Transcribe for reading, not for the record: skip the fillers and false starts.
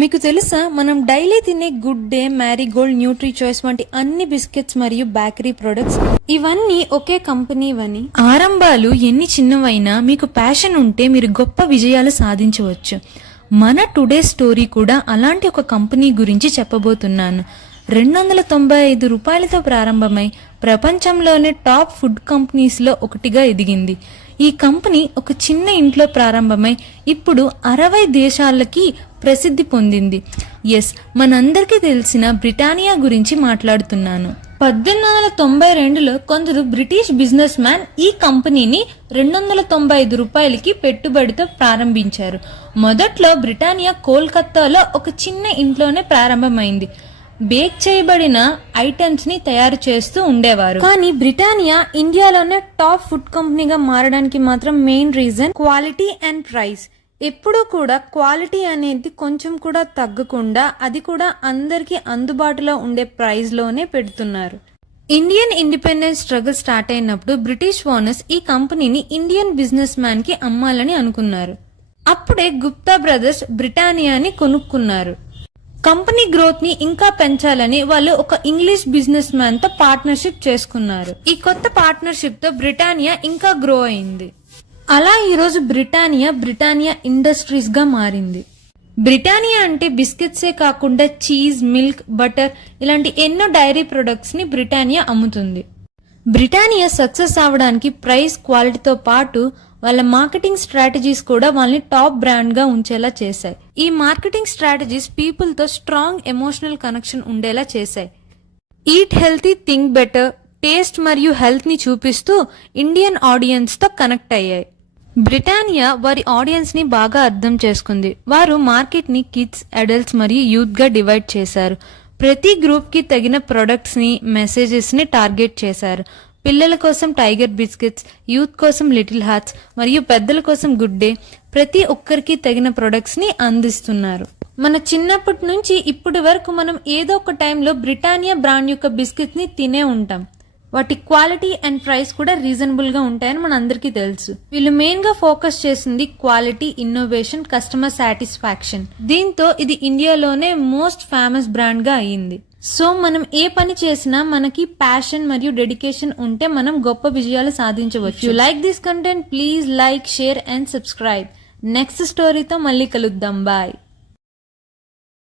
మీకు తెలుసా, మనం డైలీ తినే good day, Marie Gold, Nutri choice వంటి అన్ని బిస్కెట్స్ మరియు బేకరీ ప్రొడక్ట్స్ ఇవన్నీ ఒకే కంపెనీవని. ఆరంభాలు ఎన్ని చిన్నవైనా మీకు ప్యాషన్ ఉంటే మీరు గొప్ప విజయాలు సాధించవచ్చు. మన టుడే స్టోరీ కూడా అలాంటి ఒక కంపెనీ గురించి చెప్పబోతున్నాను. 295 రూపాయలతో ప్రారంభమై ప్రపంచంలోనే టాప్ ఫుడ్ కంపెనీస్లో ఒకటిగా ఎదిగింది. ఈ కంపెనీ ఒక చిన్న ఇంట్లో ప్రారంభమై ఇప్పుడు 60 దేశాలకి ప్రసిద్ధి పొందింది. ఎస్, మనందరికీ తెలిసిన బ్రిటానియా గురించి మాట్లాడుతున్నాను. 1892లో కొందరు బ్రిటిష్ బిజినెస్ మ్యాన్ ఈ కంపెనీని 295 రూపాయలకి పెట్టుబడితో ప్రారంభించారు. మొదట్లో బ్రిటానియా కోల్కతాలో ఒక చిన్న ఇంట్లోనే ప్రారంభమైంది. బేక్ చేయబడిన ఐటమ్స్ ని తయారు చేస్తూ ఉండేవారు. కానీ బ్రిటానియా ఇండియాలోనే టాప్ ఫుడ్ కంపెనీగా మారడానికి మాత్రం main reason quality and price. ఎప్పుడూ కూడా క్వాలిటీ అనేది కొంచెం కూడా తగ్గకుండా, అది కూడా అందరికీ అందుబాటులో ఉండే ప్రైస్ లోనే పెడుతున్నారు. ఇండియన్ ఇండిపెండెన్స్ స్ట్రగుల్ స్టార్ట్ అయినప్పుడు బ్రిటిష్ ఓనర్స్ ఈ కంపెనీని ఇండియన్ బిజినెస్ మ్యాన్ కి అమ్మాలని అనుకున్నారు. అప్పుడే గుప్తా బ్రదర్స్ బ్రిటానియాని కొనుక్కున్నారు. కంపెనీ గ్రోత్ ని ఇంకా పెంచాలని వాళ్ళు ఒక ఇంగ్లీష్ బిజినెస్ మ్యాన్ తో పార్ట్నర్షిప్ చేసుకున్నారు. ఈ కొత్త పార్ట్నర్షిప్ తో బ్రిటానియా ఇంకా గ్రో అయింది. అలా ఈరోజు బ్రిటానియా ఇండస్ట్రీస్ గా మారింది. బ్రిటానియా అంటే బిస్కెట్సే కాకుండా చీజ్, మిల్క్, బటర్ ఇలాంటి ఎన్నో డైరీ ప్రొడక్ట్స్ ని బ్రిటానియా అమ్ముతుంది. బ్రిటానియా సక్సెస్ అవడానికి ప్రైస్, క్వాలిటీతో పాటు వాళ్ళ మార్కెటింగ్ స్ట్రాటజీస్ కూడా వాళ్ళని టాప్ బ్రాండ్ గా ఉంచేలా చేశాయి. ఈ మార్కెటింగ్ స్ట్రాటజీస్ పీపుల్ తో స్ట్రాంగ్ ఎమోషనల్ కనెక్షన్ ఉండేలా చేశాయి. Eat healthy, think better, taste మరియు హెల్త్ ని చూపిస్తూ ఇండియన్ ఆడియన్స్ తో కనెక్ట్ అయ్యాయి. బ్రిటానియా వారి ఆడియన్స్ ని బాగా అర్థం చేసుకుంది. వారు మార్కెట్ ని కిడ్స్, అడల్ట్స్ మరియు యూత్ గా డివైడ్ చేశారు. ప్రతి గ్రూప్ కి తగిన ప్రొడక్ట్స్ ని, మెసేజెస్ ని టార్గెట్ చేశారు. పిల్లల కోసం టైగర్ బిస్కెట్స్, యూత్ కోసం లిటిల్ హార్ట్స్ మరియు పెద్దల కోసం గుడ్ డే, ప్రతి ఒక్కరికి తగిన ప్రొడక్ట్స్ ని అందిస్తున్నారు. మన చిన్నప్పటి నుంచి ఇప్పటి వరకు మనం ఏదో ఒక టైంలో బ్రిటానియా బ్రాండ్ యొక్క బిస్కెట్స్ ని తినే ఉంటాం. వాటి క్వాలిటీ అండ్ ప్రైస్ కూడా రీజనబుల్ గా ఉంటాయని మన అందరికీ తెలుసు. వీళ్ళు మెయిన్ గా ఫోకస్ చేసింది క్వాలిటీ, ఇన్నోవేషన్, కస్టమర్ సాటిస్ఫాక్షన్. దీంతో ఇది ఇండియాలోనే మోస్ట్ ఫేమస్ బ్రాండ్ గా అయ్యింది. సో మనం ఏ పని చేసినా మనకి ప్యాషన్ మరియు డెడికేషన్ ఉంటే మనం గొప్ప విజయాలు సాధించవచ్చు. Like this content, please like, share and subscribe. Next స్టోరీతో మళ్ళీ కలుద్దాం. బాయ్.